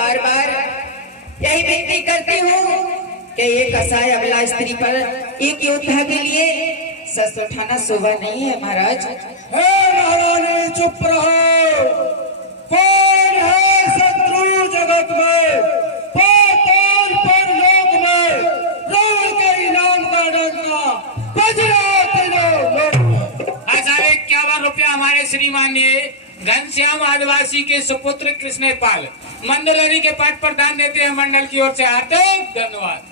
बार बार यही विनती करती हूँ कि ये कसाय अबला स्त्री पर एक योद्धा के लिए सस उठाना शोभा नहीं है महाराज। हे महारानी चुप रहो। कौन है शत्रु जगत में, पाताल पर लोक में, रावण के इनाम का डंका बजरा तीनों लोक। 51 रुपया हमारे श्रीमान ने घनश्याम आदिवासी के सुपुत्र कृष्णपाल मंडलरी के पद पर दान देते हैं। मंडल की ओर से हार्दिक धन्यवाद।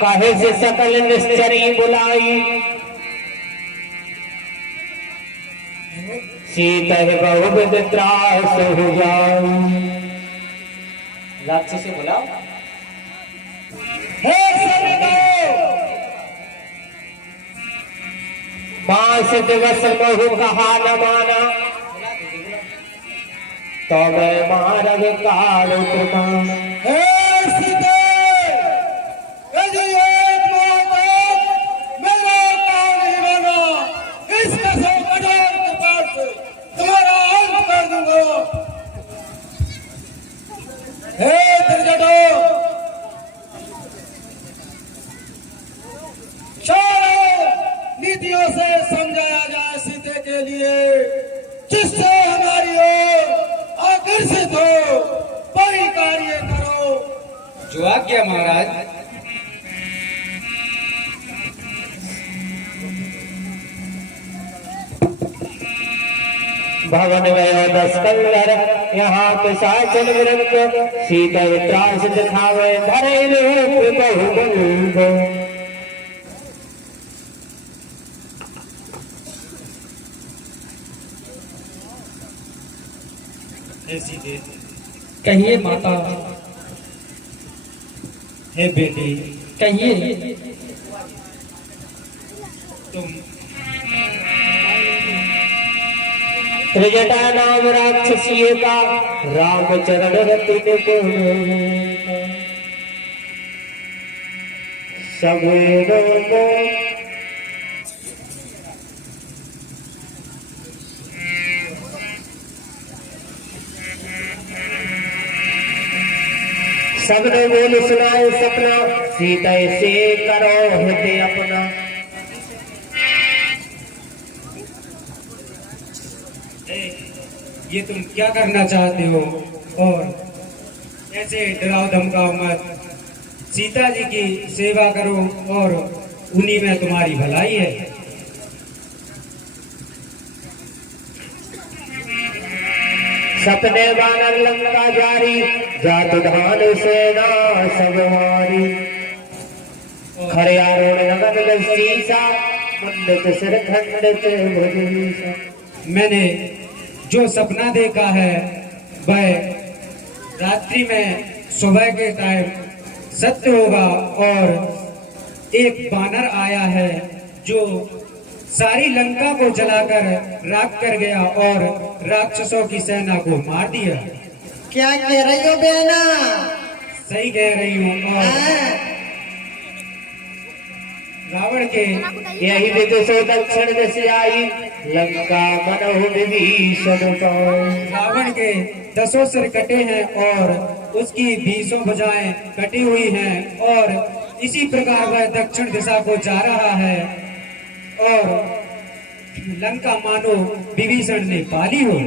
काहे से सकल निश्चरी बुलाई, सीता बहुविध त्रास हो जाऊं। राक्षस से बुलाओ। हे सैनिकों, 5 दिवस बहु कहा न माना, तो मैं मारग काल उतरता। हे सीते, यदि एक माता मेरा काम नहीं बना, इस कसम कठोर कृपा से तुम्हारा अंत कर दूंगा। हे त्रिजटो, नीतियों से समझाया जाए सीते के लिए, जिससे हमारी ओर आकर्षित हो, वही कार्य करो। जो आज्ञा महाराज। भवन गयो 10 कंगर, यहाँ पिशाचन विरक्त, सीता त्रास दिखावे धरे रूप बहुबंध। कहिए माता। हे बेटी, कहिए। तुम त्रिजटा नाम राक्षसी का रामचरण रति सबेरो सबने बोल सुनाए सपना, सीता से करो हृदय अपना। ये तुम क्या करना चाहते हो और ऐसे डराओ धमकाओ मत। सीता जी की सेवा करो और उन्हीं में तुम्हारी भलाई है। सपने बानर लंका जारी, जात धान सेना सबवारी। खरे आरोण लगन शीशा, मंडत सिर खंडित भुजनीसा। मैंने जो सपना देखा है वह रात्रि में सुबह के टाइम सत्य होगा और एक बानर आया है जो सारी लंका को जलाकर राख कर गया और राक्षसों की सेना को मार दिया। क्या कह रही हो बहना? सही कह रही हूँ। और रावण के यही विदुषो दक्षिण दिश आई, लंका मनहु विभीषण पाई। रावण के 10 सिर कटे हैं और उसकी 20 भुजाएं कटी हुई हैं और इसी प्रकार वह दक्षिण दिशा को जा रहा है और लंका मानो विभीषण ने पाली हो।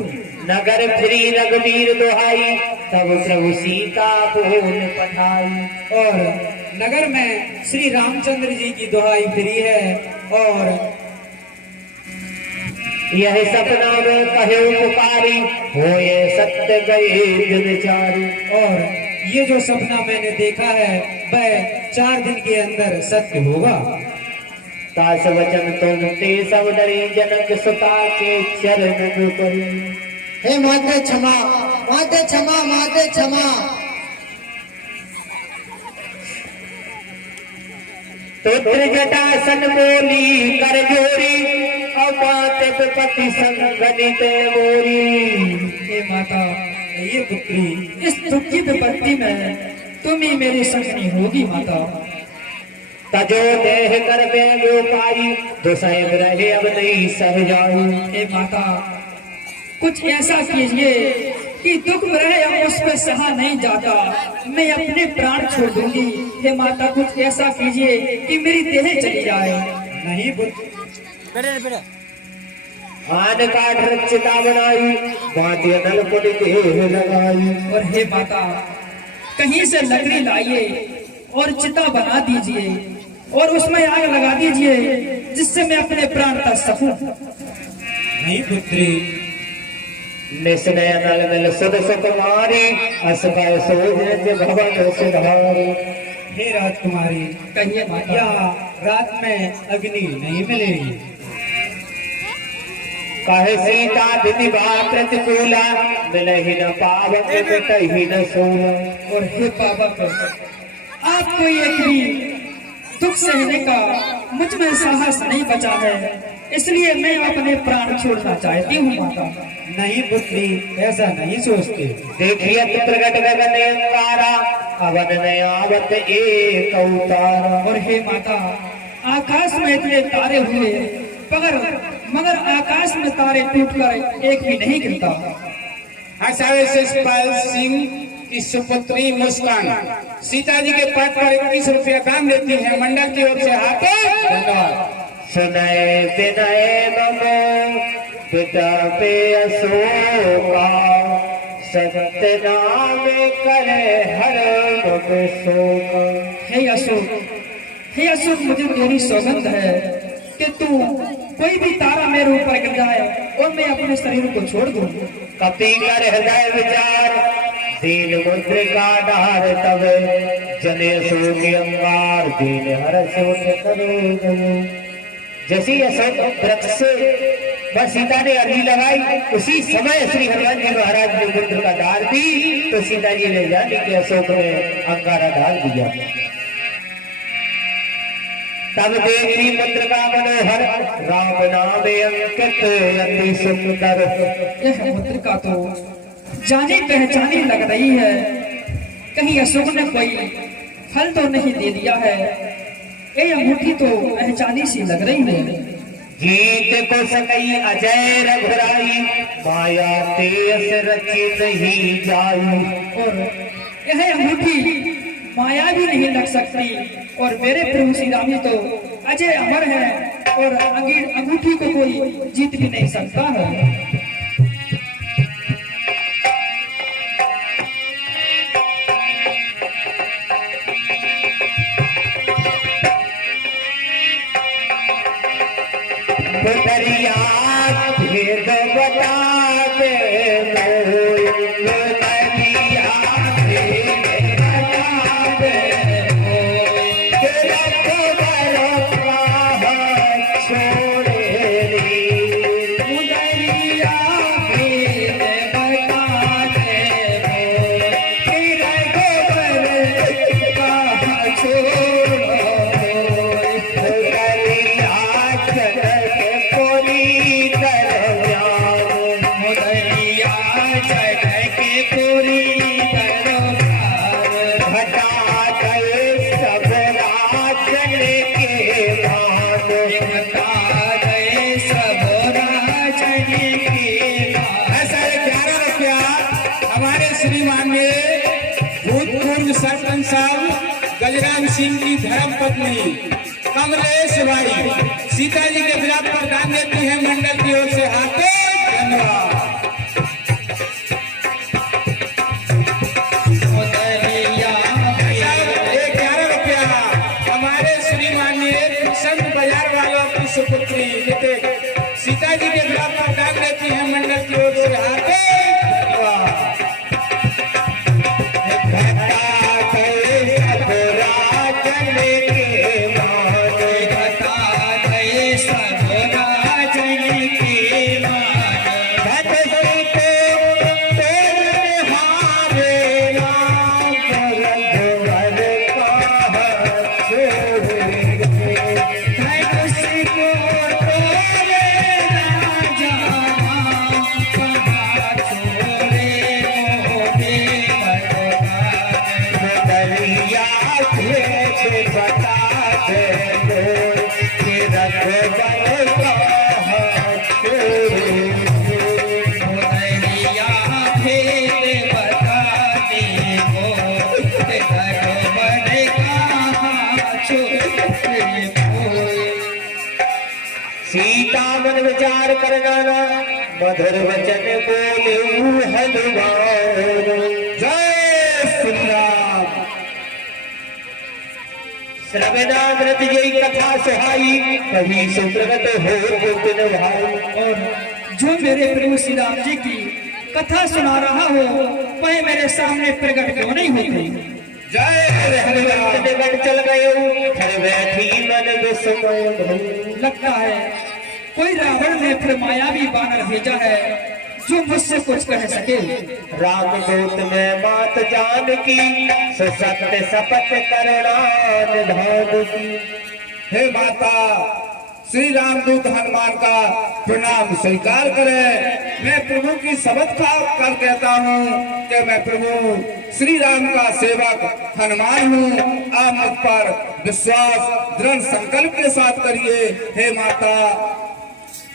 नगर फिरी रघुवीर दुहाई, तब प्रभु सीता बोल पठाई। और नगर में श्री रामचंद्र जी की दुहाई फिरी है और यह सपना में कहे पुकारी, होए सत्य गए जन। और ये जो सपना मैंने देखा है वह 4 दिन के अंदर सत्य होगा। तास वचन तुम ते सब डरी, जनक सुता के चरण परी। हे माते क्षमा, माते क्षमा, माते क्षमा। तो त्रिजटासन बोली कर जोरी, और माते विपत्ति संगनित मोरी। हे माता, ये पुत्री, इस दुखी विपत्ति में तुम ही मेरी संगनी होगी माता। तजो देह कर बेगो पाई, दुसय रहे अब नहीं सह जाऊ। हे माता, कुछ ऐसा कीजिए कि दुख रहे उस पर सहा नहीं जाता, मैं अपने प्राण छोड़ दूंगी। हे माता कुछ ऐसा कीजिए कि मेरी देह चली जाए। नहीं पुत्र, आन काठ रचिता बनाई, बाती नल पुनि देह लगाई। और हे माता कहीं से लकड़ी लाइए और चिता बना दीजिए और उसमें आग लगा दीजिए, जिससे मैं अपने प्राण तक सकूं। नहीं पुत्री, निस्नय नल मिल सुध सुकुमारी, अस भय सोज भवन सुधारी। हे राजकुमारी, कहिए माता। यहाँ रात में अग्नि नहीं मिलेगी। कहे सीता विधि प्रतिकूला, मिलहि न पावक मिटहि न सोला। और हे पावक, आपको एक भी दुख सहने का मुझ में साहस नहीं बचा है, इसलिए मैं अपने प्राण छोड़ना चाहती हूँ माता। नहीं पुत्री, ऐसा नहीं सोचते। देखिए प्रगट गगन अंगारा, अवन नयावत एक अवतारा। और हे माता आकाश में इतने तारे हुए मगर आकाश में तारे टूटकर एक भी नहीं गिरता। हसावे शिषपाल सिंह की सुपुत्री मुस्कान सीता जी के पद पर 21 रुपया दान देती है। मंडल की ओर से हाथों धन्यवाद। सुनय विनय ममो पिता पे अशोका, सत्य नाम करे हर मुख शोका। हे अशोक मुझे तेरी सौगंध है कि तू कोई भी तारा मेरे ऊपर गिर जाए और मैं अपने शरीर को छोड़ दूं। कपि कर हृदय विचार, दीन मुद्रिका डार तब, जने अशोक अंगार दीन हर्ष उठ करे। जैसी अशोक वृक्ष से बस सीता ने अर्जी लगाई, उसी समय श्री हनुमान जी महाराज ने मुद्र का डाल दी, तो सीता जी ने जानी कि अशोक ने अंगारा डाल दिया। तब देखी मुद्र का मनोहर, राम नाम अंकित अति सुंदर। यह मुद्रिका तो जानी पहचानी लग रही है, कहीं अशोक ने कोई फल तो नहीं दे दिया है। ये अंगूठी तो पहचानी सी लग रही है। जीत को सकई अजय रघुराई, माया तेज रची नहीं जाई। और यह अंगूठी माया भी नहीं लग सकती, और मेरे प्रभु श्री राम जी तो अजय अमर है, और अंगूठी को कोई जीत भी नहीं सकता है। दरिया भेद बता दे, दरिया भेद बता दे, छोड़े दरिया भेद बता दे, सरपंच साहब गजराम सिंह की धर्म पत्नी कमलेश बाई सीता जी के विराट पर दान देती है। मंडल की ओर से हाथों धन्यवाद। बाजार वालों की सुपुत्री सीता जी के विराट पर दान देती है। मंडल की ओर से हाथों सब राजन के कर डाला, मधुर वचन बोले हनुमान। जय श्री राम। श्रवणामृत यही कथा सुहाई, कभी सुप्रगत हो गोपिन भाई। और जो मेरे प्रभु श्री राम जी की कथा सुना रहा हो वह मेरे सामने प्रकट क्यों नहीं होती। जय हनुमान। गण चल गए घर बैठी मन विस्मय। लगता है कोई रावण ने फिर मायावी बानर भेजा है जो मुझसे कुछ कह सके। राम दूत में मात जान की, सत्य शपथ करना निधान की। हे माता, श्री रामदूत हनुमान का प्रणाम स्वीकार करें। मैं प्रभु की शपथ खा कर कहता हूँ कि मैं प्रभु श्री राम का सेवक हनुमान हूँ। आप मुझ पर विश्वास दृढ़ संकल्प के साथ करिए। हे माता,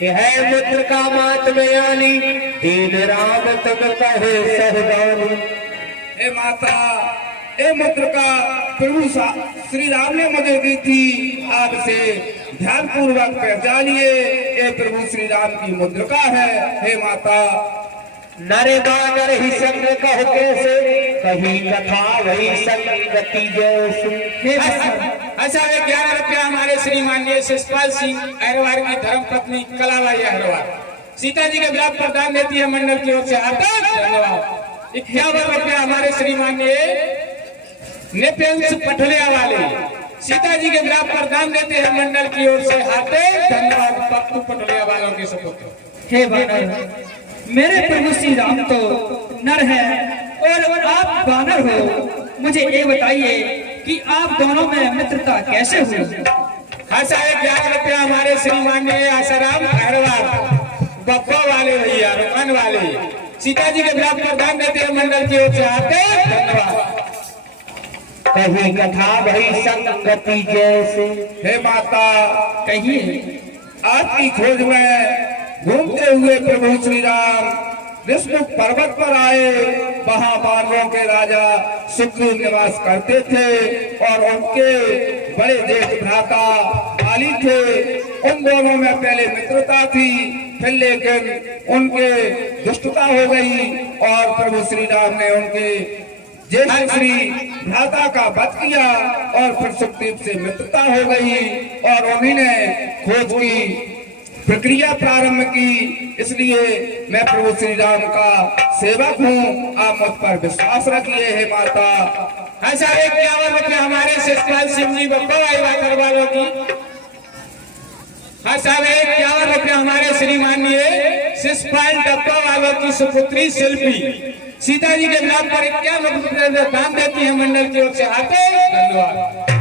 यह है पुत्र का मात बयानी, दीन राम तुम कहे सहगानी। हे माता, ए मुद्र का प्रभु श्री राम ने मुझे दी थी, आपसे ध्यान पूर्वक पहचानिए। ये प्रभु श्री राम की मुद्रिका है। हे माता, नरे बानर ही संग कह कैसे, कही कथा वही संगति जैसे। अच्छा, 11 रुपया हमारे श्रीमान ने शिषपाल सिंह अहरवार की धर्म पत्नी कलाबाई अहरवार सीता जी के विलाप पर दान देती है मंडल की ओर से। धन्यवाद। 51 रुपया हमारे श्रीमान ने नेपेंस पठलिया वाले सीता जी के विलाप पर दान देते हैं मंडल की ओर से। हार्दिक धन्यवाद पप्पू पठलिया वालों के सपोर्ट। हे बानर, मेरे प्रभु श्री राम तो नर है और आप बानर हो। मुझे ये बताइए कि आप दोनों में मित्रता कैसे हुई। अच्छा, 11 रुपया हमारे श्रीमान ने आसाराम अहरवार बप्पा वाले भैया रुकन वाले सीता जी के विलाप पर दान देते हैं मंडल की ओर से। हार्दिक धन्यवाद। कही कथा वही संगति जैसे। हे माता, कहिए। आपकी खोज में घूमते हुए प्रभु श्री राम विष्णु पर्वत पर आए। वहां बानरों के राजा सुग्रीव निवास करते थे और उनके बड़े जेठ भ्राता बाली थे। उन दोनों में पहले मित्रता थी, फिर लेकिन उनके दुष्टता हो गई और प्रभु श्री राम ने उनके जेठ श्री भ्राता का वध किया और फिर सुग्रीव से मित्रता हो गई और उन्हीं ने खोज की प्रक्रिया प्रारंभ की। इसलिए मैं प्रभु श्री राम का सेवक हूँ। आप मुझ पर विश्वास रखिए। हे माता, ऐसा 51 रुपये हमारे शिषपाल सिंह जी बप्पा वाई वालों की। ऐसा 51 रुपये हमारे श्रीमाननीय शिषपाल डब्बा वालों की सुपुत्री शिल्पी सीता जी के विलाप पर 51 रुपये दान देती है मंडल की ओर से। हार्दिक धन्यवाद।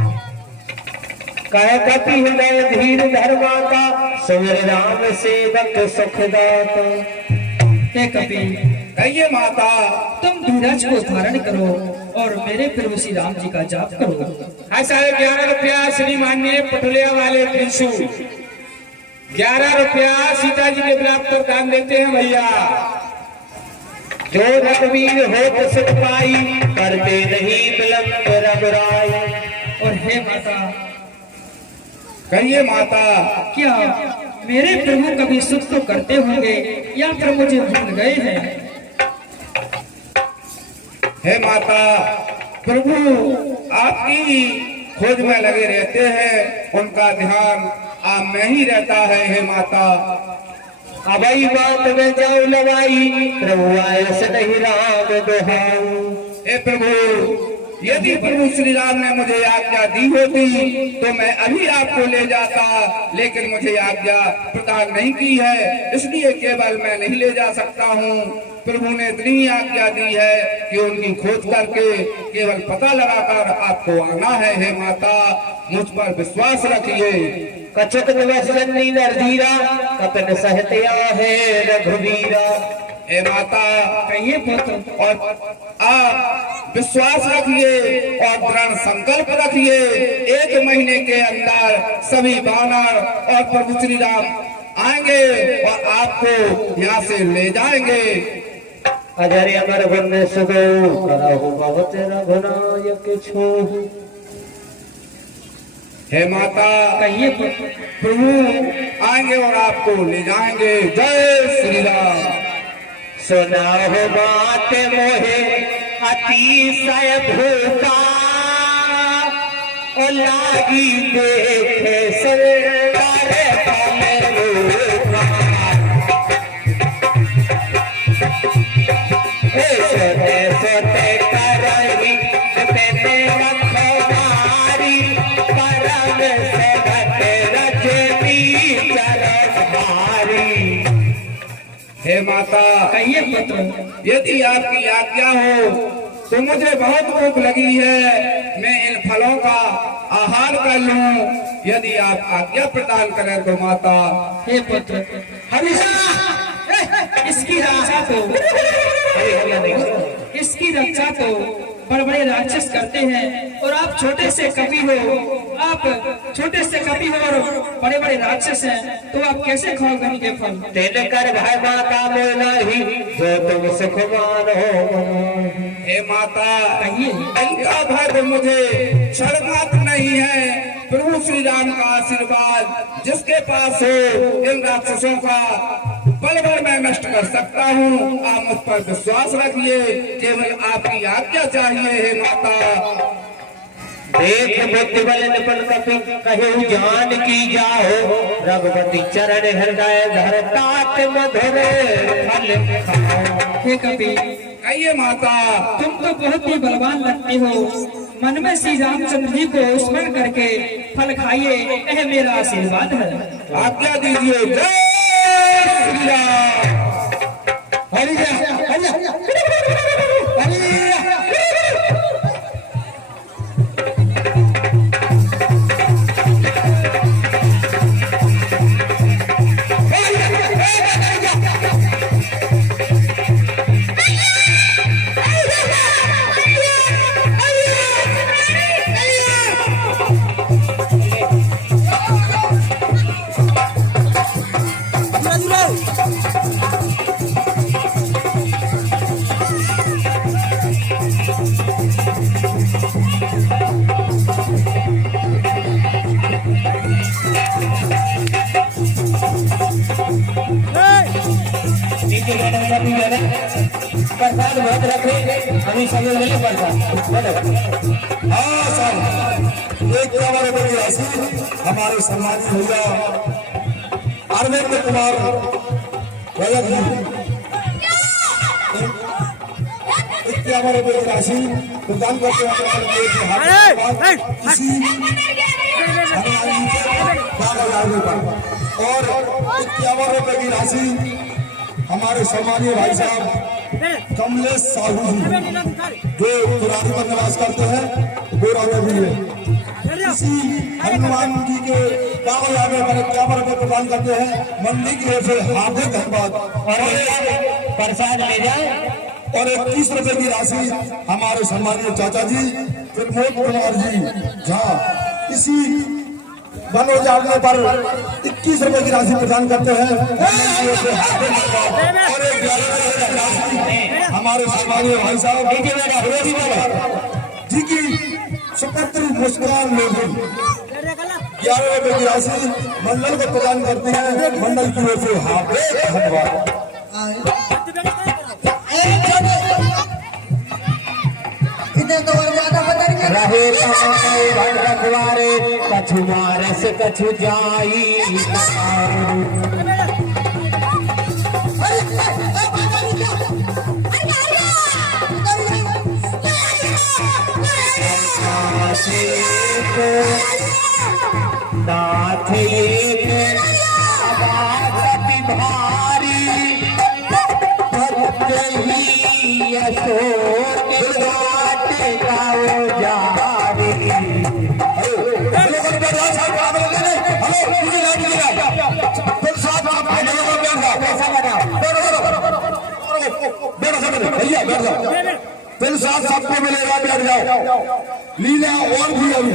कह कपि हृदय धीर धर्माता, सुर राम सेवक सुखदाता। हे कपि, कहिए माता, तुम धीरज को धारण करो और मेरे प्रभु श्री राम जी का जाप करो। ऐसा 11 रुपया श्रीमाननीय पटोलिया वाले प्रिंसू 11 रुपया सीता जी के विलाप पर दान देते हैं भैया। जो रघुवीर हो सुख पाई, करते नहीं विलंब रघुराई। और हे माता, कहिए माता, क्या मेरे प्रभु कभी सुख तो करते होंगे या फिर मुझे भूल गए हैं। हे माता, प्रभु आपकी खोज में लगे रहते हैं, उनका ध्यान आप में ही रहता है। हे माता, अबई बात में जाऊ लगाई, प्रभु आयस नहीं राम दोहाऊ। हे प्रभु, यदि प्रभु श्री राम ने मुझे आज्ञा दी होती तो मैं अभी आपको ले जाता, लेकिन मुझे आज्ञा प्रदान नहीं की है, इसलिए केवल मैं नहीं ले जा सकता हूँ। प्रभु ने इतनी आज्ञा दी है कि उनकी खोज करके केवल पता लगाकर आपको आना है। हे माता, मुझ पर विश्वास रखिए। कछुक निवसन्नी नरधीरा, कपन सहतया है रघुवीरा। हे माता, कहिए पुत्र। और आप विश्वास रखिए और दृढ़ संकल्प रखिए। 1 महीने के अंदर सभी बानर और प्रभु श्री राम आएंगे और आपको यहाँ से ले जाएंगे। अजर अमर गुण सुगो, करहु बहुत रघुनायक छोहु। हे माता, कहिए पुत्र। प्रभु आएंगे और आपको ले जाएंगे। जय श्री राम। सुना हो बात मोहे अतिशय भूखा, और लागी देखे सरकार फल रूपा। सोते सोते करही तेने रखवारी, परम सेवक रजनी चरधारी। हे माता, कहिए पुत्र। यदि आपकी आज्ञा हो तो मुझे बहुत भूख लगी है, मैं इन फलों का आहार कर लूं। यदि आप आज्ञा प्रदान करें तो माता। हे पुत्र, इसकी रक्षा तो बड़े बड़े राक्षस करते हैं, और आप छोटे से कवि हो, आप छोटे से कवि हो और बड़े बड़े राक्षस हैं, तो आप कैसे खाओगे इनके फल? तेन कर भाई माता बोला ही, जो तुम सुखमान हो। हे माता, कहिए। इनका भय मुझे क्षण मात्र नहीं है। प्रभु श्री राम का आशीर्वाद जिसके पास हो, इन राक्षसों का पल भर में नष्ट कर सकता हूँ। आप मुझ पर विश्वास रखिए, केवल आपकी आज्ञा चाहिए। हे माता, देख बुद्धि बल निपुण कपि कहु जान की जाओ, रघुपति चरण हृदय धरतात मधुर फल खाओ। हे कवि, कहिए माता। तुम तो बहुत ही बलवान लगते हो, मन में श्री रामचंद्र जी को स्मरण करके फल खाइए, यह मेरा आशीर्वाद है। आज्ञा दीजिए। जय श्री राम। हरि प्रसाद बहुत रखे, अभी समय मिले प्रसाद। हाँ सर, एक हमारे बड़ी राशि हमारे सम्मानित भैया अरविंद कुमार भैया जी, एक हमारे बड़ी राशि प्रदान करते हैं किसी और 51 रुपए की राशि हमारे सम्मानीय भाई साहब कमलेश साहू जी, जो पुरानी पर निवास करते हैं, गोरा में भी है। इसी हनुमान जी के कामयाबी पर 51 रुपए प्रदान करते हैं। मंदिर की ओर से हार्दिक धन्यवाद। और प्रसाद ले जाए। और 21 रुपए की राशि हमारे सम्मानीय चाचा जी प्रमोद कुमार जी जहाँ इसी वन उजाड़ने पर 21 रुपए की राशि प्रदान करते हैं। और एक 11 रुपए की राशि हमारे सम्मानीय भाई साहब जी की सुपुत्र मुस्कान लोधी 11 रुपए की राशि मंडल को प्रदान करते हैं। मंडल की ओर से हार्दिक धन्यवाद। रहे रखवारे कछु मारस कछु जाई। नाथ एक भारी ही अशोक गाओ जा फिर साथ सबको मिलेगा। बैठ जाओ, लीला और भी अभी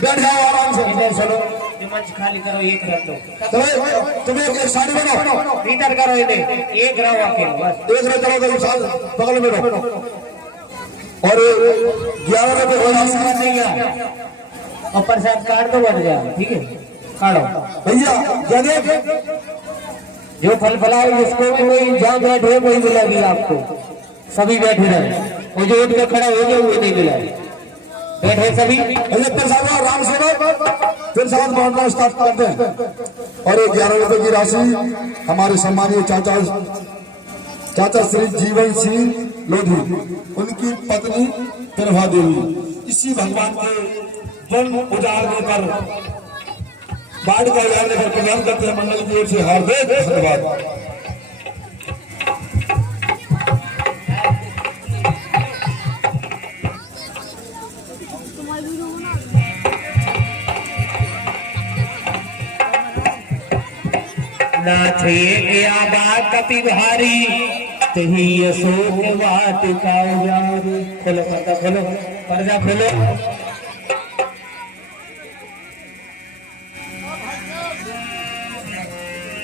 बैठ जाओ आराम से। इधर चलो, मंच खाली करो, एक रख दो। तुम्हें एक साड़ी बनाओ, इधर करो, इन्हें एक रहो अकेले बस। एक रह चलो कभी साथ बगल में रहो। और 11 रुपए नहीं है और प्रसाद काट दो, बढ़ जाए, ठीक है, काटो भैया जगह जो फल फलाए जिसको कोई जहाँ बैठे वही मिलेगी आपको, सभी बैठे रहे, वो जो उठ के खड़ा हो गया वो नहीं मिला, बैठे सभी। भैया प्रसाद आराम से फिर साथ बांटना स्टार्ट करते हैं। और 11 रुपए की राशि हमारे सम्मानीय चाचा श्री जीवन सिंह लोधी, उनकी पत्नी प्रभा देवी, इसी भगवान के जन्म उजाड़ने पर बाढ़ का उजाड़ने पर प्रदान करते हैं मंडल की ओर से हार्दिक धन्यवाद। नाथ ये बात कपि भारी तही अशोक वाटिका उजारी। खोलो पर्दा, खोलो पर्दा, खोलो।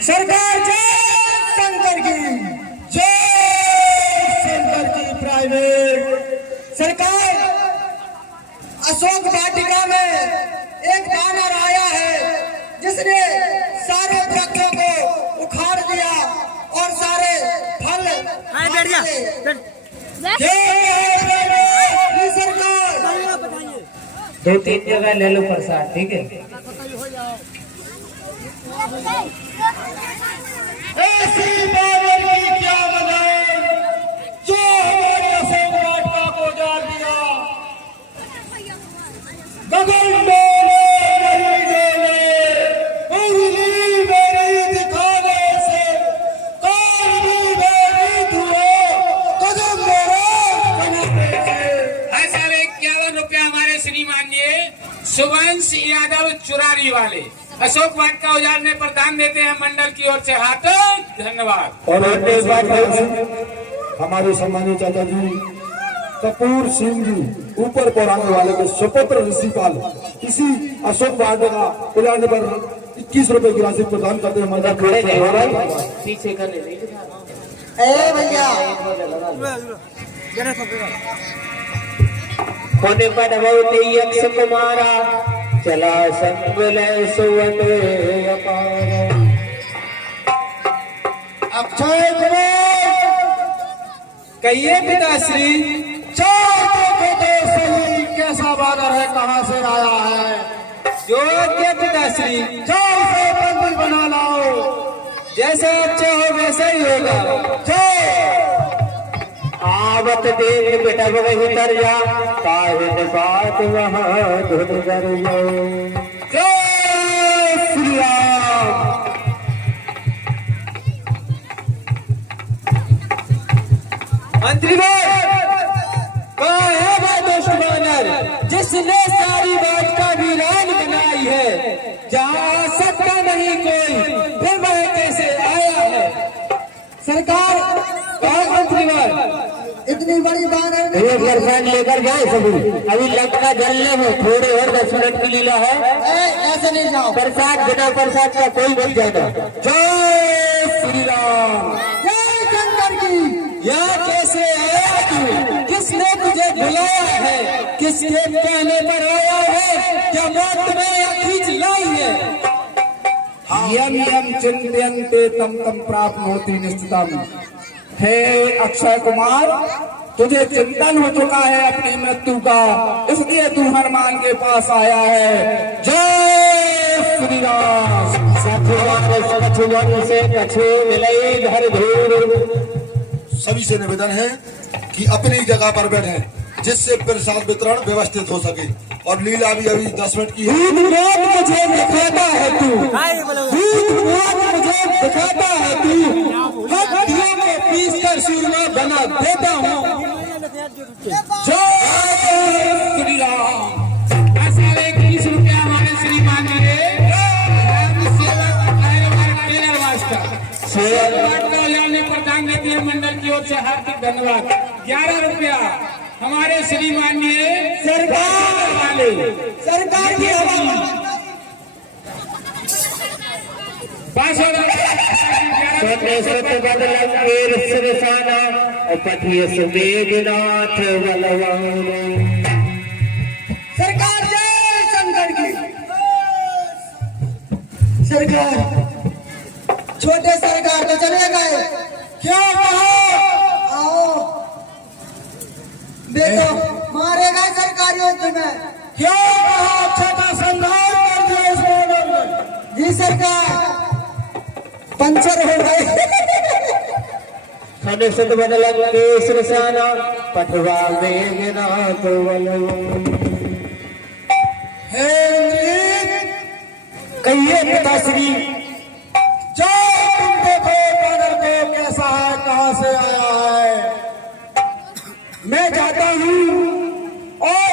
सरकार जय शंकर की, जय शंकर की प्राइवेट सरकार। अशोक वाटिका में एक बानर आया है जिसने सारे वृक्षों को उखाड़ दिया और सारे फल सरकार। 2-3 जगह ले लो प्रसाद, ठीक है। ऐसी बाबर की क्या बताएं जो हमारे अशोक वाटिका को उजाड़ दिया। गगन डोले नहीं डोले, उंगली मेरी दिखाने से कान भी मेरी धुओ, कदम मेरा बनाने से। ऐसा 51 रुपया हमारे श्रीमान जी सुवंश यादव चुरारी वाले अशोक वाटिका उजाड़ने पर दान देते हैं मंडल की ओर से, हार्दिक धन्यवाद। और एक बात हमारे सम्मानीय चाचा जी कपूर सिंह जी ऊपर पौराने वाले के सुपुत्र ऋषिपाल, इसी अशोक वाटिका उजाड़ने पर 21 रुपए की राशि प्रदान करते हैं मंडल की ओर से। पीछे कर ले भैया होने पर बहुत यक्ष कुमारा चला संग ले सुवन अपार। अक्षय कुमार कहिए पिताश्री, सही कैसा बानर है, कहाँ से आया है? जो क्या पिताश्री, चार से बंदी बना लाओ, जैसा अच्छा हो वैसा ही होगा। आवत देख बेटा वही तर जा, काहिन बात वहाँ धुन कर जाओ। जय श्री राम। मंत्री कहाँ है वो दुष्ट बानर जिसने सारी वाटिका वीरान बनाई है? जहाँ आ सकता नहीं कोई, फिर वह कैसे आया है? सरकार कहाँ मंत्रीवर? इतनी बड़ी बानर ने एक गर्लफ्रेंड लेकर जाए सभी, अभी लटका जलने में थोड़े और 10 मिनट की लीला है। ऐसे नहीं जाओ। प्रसाद बिना प्रसाद का कोई मत जाना। जय श्री राम। जय शंकर की। यहाँ कैसे आया तू? किसने तुझे बुलाया है? किसके कहने पर आया है? क्या मौत तुम्हें या खींच लाई है? यम यम चिंतयन्ते तम तम प्राप्नोति निश्चितम। हे अक्षय कुमार, तुझे चिंतन हो चुका है अपनी मृत्यु का, इसलिए तू हनुमान के पास आया है। जय श्री राम। से कछु मिले घर धूर। सभी से निवेदन है कि अपनी जगह पर बैठे जिससे प्रसाद वितरण व्यवस्थित हो सके। और लीला भी अभी 10 मिनट की है। मुझे दिखाता है तू, मुझे दिखाता है तू, हड्डियों में पीस कर सूरमा बना देता हूँ। जय श्री राम। ऐसा 21 रुपया हमारे श्रीमान जी टेलर मास्टर वाटिका उजाड़ने पर दान देते हैं मंडल की ओर से, हार्दिक धन्यवाद। 11 रुपया हमारे श्रीमान जी सरकार की आवाज। सरकार जय शंकर की। सरकार, छोटे सरकार तो चले गए, क्या कहा? आओ बेटो, मारे गए सरकारियों तुम्हें। क्या कहा? छोटा संघार कर दिया इस मैदान में। जी सरकार, पंचर हो गए। सदसद बदलग केसर साना पठवा वेगना तो हे इंद्रजीत, कहिए पिताश्री। जाओ तुम देखो बानर को कैसा है, कहां से आया है। मैं जाता हूं और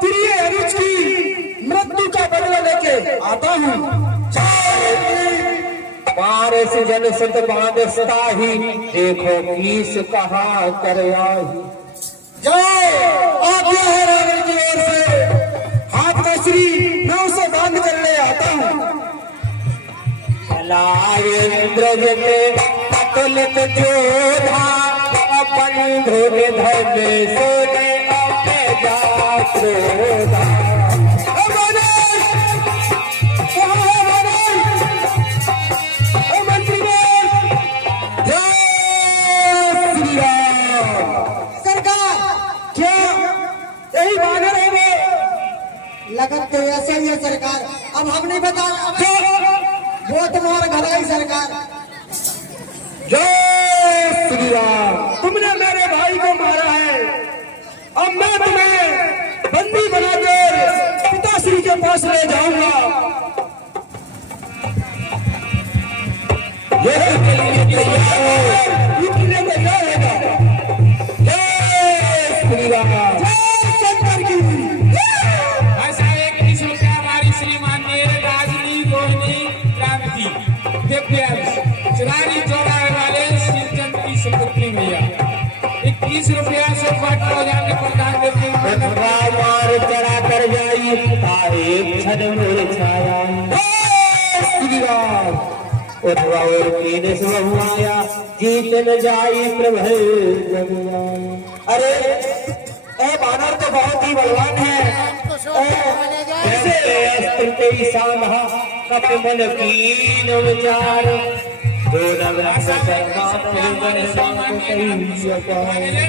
प्रिय अनुज की मृत्यु का बदला लेके आता हूं। पारस जन सत बादस्ता ही देखो कीस कहा कर आई। जाओ, आज्ञा है रावण की ओर से। हाथ का श्री मैं उसे बांध कर ले आता हूं। इंद्रजते अतुलित जोधा अपन धोने धर्मे सोने अपने जात्रोधा। लगत तो ऐसे ही है सरकार, अब हम नहीं बता, वो तुम्हारा घर है सरकार। जय श्री राम। तुमने मेरे भाई को मारा है, अब मैं तुम्हें बंदी बनाकर पिताश्री के पास ले जाऊंगा। जय श्री राम। चुनारी चौराहे वाले शिवचंद की सुपुत्री भैया 21 रुपया से क्वार्टर हो जाने पर दान देते हैं। मार चढ़ा कर जाई तारे छन मुरझाया। उठवा और कीने से बहुआया जीत न जाई प्रभल जगया। अरे ए बानर तो बहुत ही बलवान है। अस्त्र तेरी साधा कप मन कीन विचार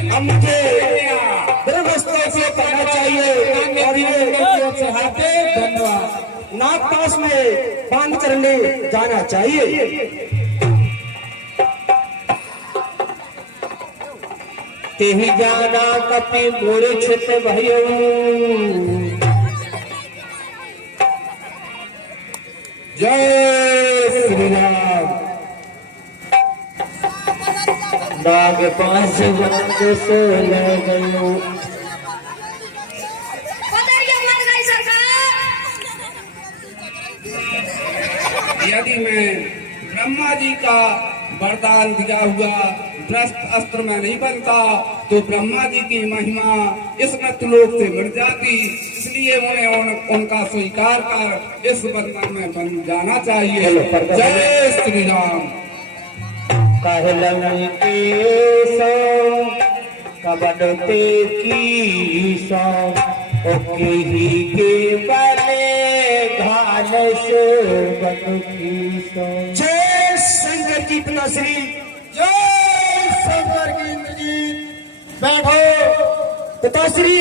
अब मुझे ब्रह्मस्त्र से करना चाहिए और ये हाथे धन्यवाद नाग पास में बांध कर ले जाना चाहिए। तेही जाना कपि मूर्छित भयो जय श्री राम। नाग पास बांध से ले गयो। यदि मैं ब्रह्मा जी का वरदान दिया हुआ भ्रष्ट अस्त्र में नहीं बनता तो ब्रह्मा जी की महिमा इस मृत्युलोक से मिट जाती। इसलिए उन्हें उनका स्वीकार कर इस बंधन में बन जाना चाहिए। जय श्री राम। कहलन के सो कबनते की सो ओके ही के बने घान से बनुकी सो। जय शंकर की पिताश्री, जय शंकर की इंद्रजीत। बैठो पिताश्री,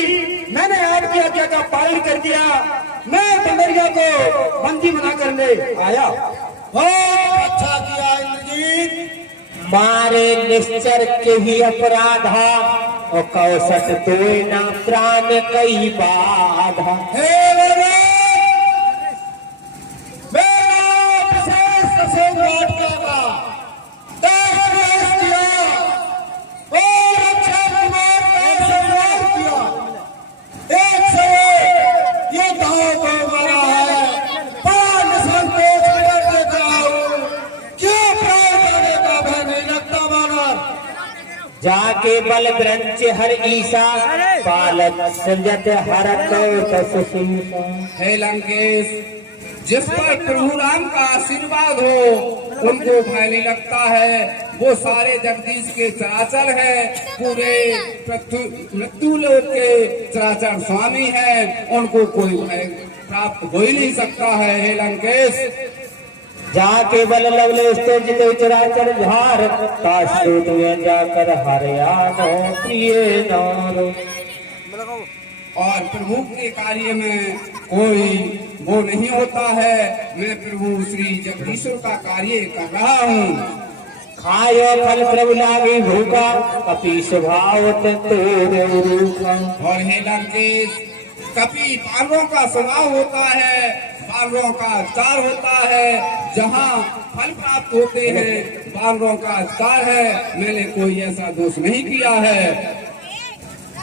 मैंने आपकी आज्ञा का पालन कर दिया। मैं बंदरिया को बंदी बना कर ले आया। बहुत अच्छा किया इंद्रजीत। मारे निश्चर के ही अपराधा और कौशट तो ना प्राण कई बाधा। हे मेरा विशेष सम्राट का देश किया और अच्छा कुमार का सम्मान किया। एक से ये गांव को बड़ा है, बड़ा निसंकोच कर देता हूँ। क्यों प्राण देने का भय नहीं लगता बानर। जाके बल ग्रंथ हर ईसा पालक संजत हरत तसीसा। हे लंकेश, जिस पर प्रभु राम का आशीर्वाद हो उनको भय नहीं लगता है। वो सारे जगदीश के चराचर है, पूरे मृत्यु लोक के चराचर स्वामी है। उनको कोई भय प्राप्त हो ही नहीं सकता है। हे लंकेश, जहाँ केवल लवलेश तो जिते चराचर झार, काश दूत में जाकर हरियाणो प्रिय नारो। और प्रभु के कार्य में कोई वो नहीं होता है। मैं प्रभु श्री जगदीश्वर का कार्य कर रहा हूँ। खायो फल प्रभु लागे भूखा, कपि स्वभाव तोरे रूखा। और हे लंकेश, कपि बानरों का स्वभाव होता है, बानरों का अधिकार होता है। जहाँ फल प्राप्त होते हैं बानरों का अधिकार है। मैंने कोई ऐसा दोष नहीं किया है।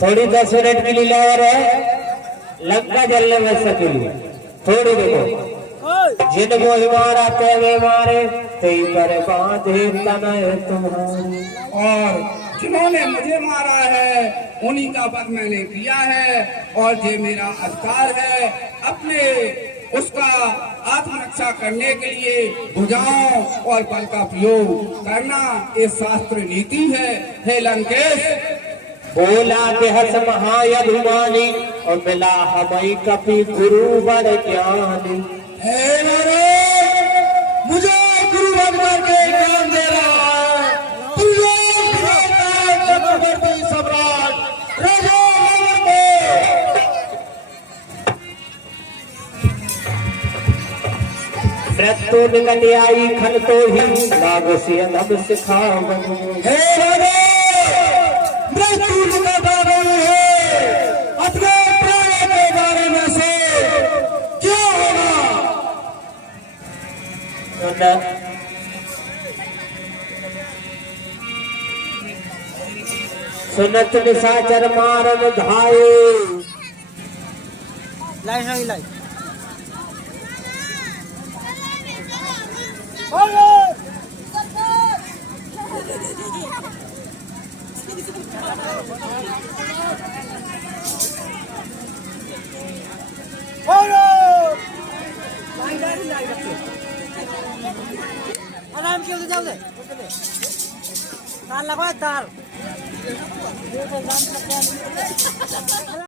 थोड़ी 10 मिनट की लीला और है, लंका जलने में सकेली थोड़ी देखो। जिनको मारा तेरे मारे, कई पर बांधे तनय तुम्हारी। और जिन्होंने मुझे मारा है उन्हीं का वध मैंने किया है। और ये मेरा अधिकार है अपने उसका आत्मरक्षा करने के लिए भुजाओं और बल का प्रयोग करना, ये शास्त्र नीति है। हे लंकेश, बोला बेहस महाअभिमानी, और मिला हमारी कपि गुरु बड़ ज्ञानी। हे नारद, मुझे गुरु बनकर के ज्ञान दे रहा है। तुझे चक्रवर्ती सम्राट राजा मृत्यु निकट आई खल तो ही, लाग से अधम सिखाव। हे राजा, मृत्यु निकट आ गई है। अपने प्राण के बारे में से क्या होगा? सुनत निशाचर मारन धाये। आराम से जाओ दे तार लगवा तार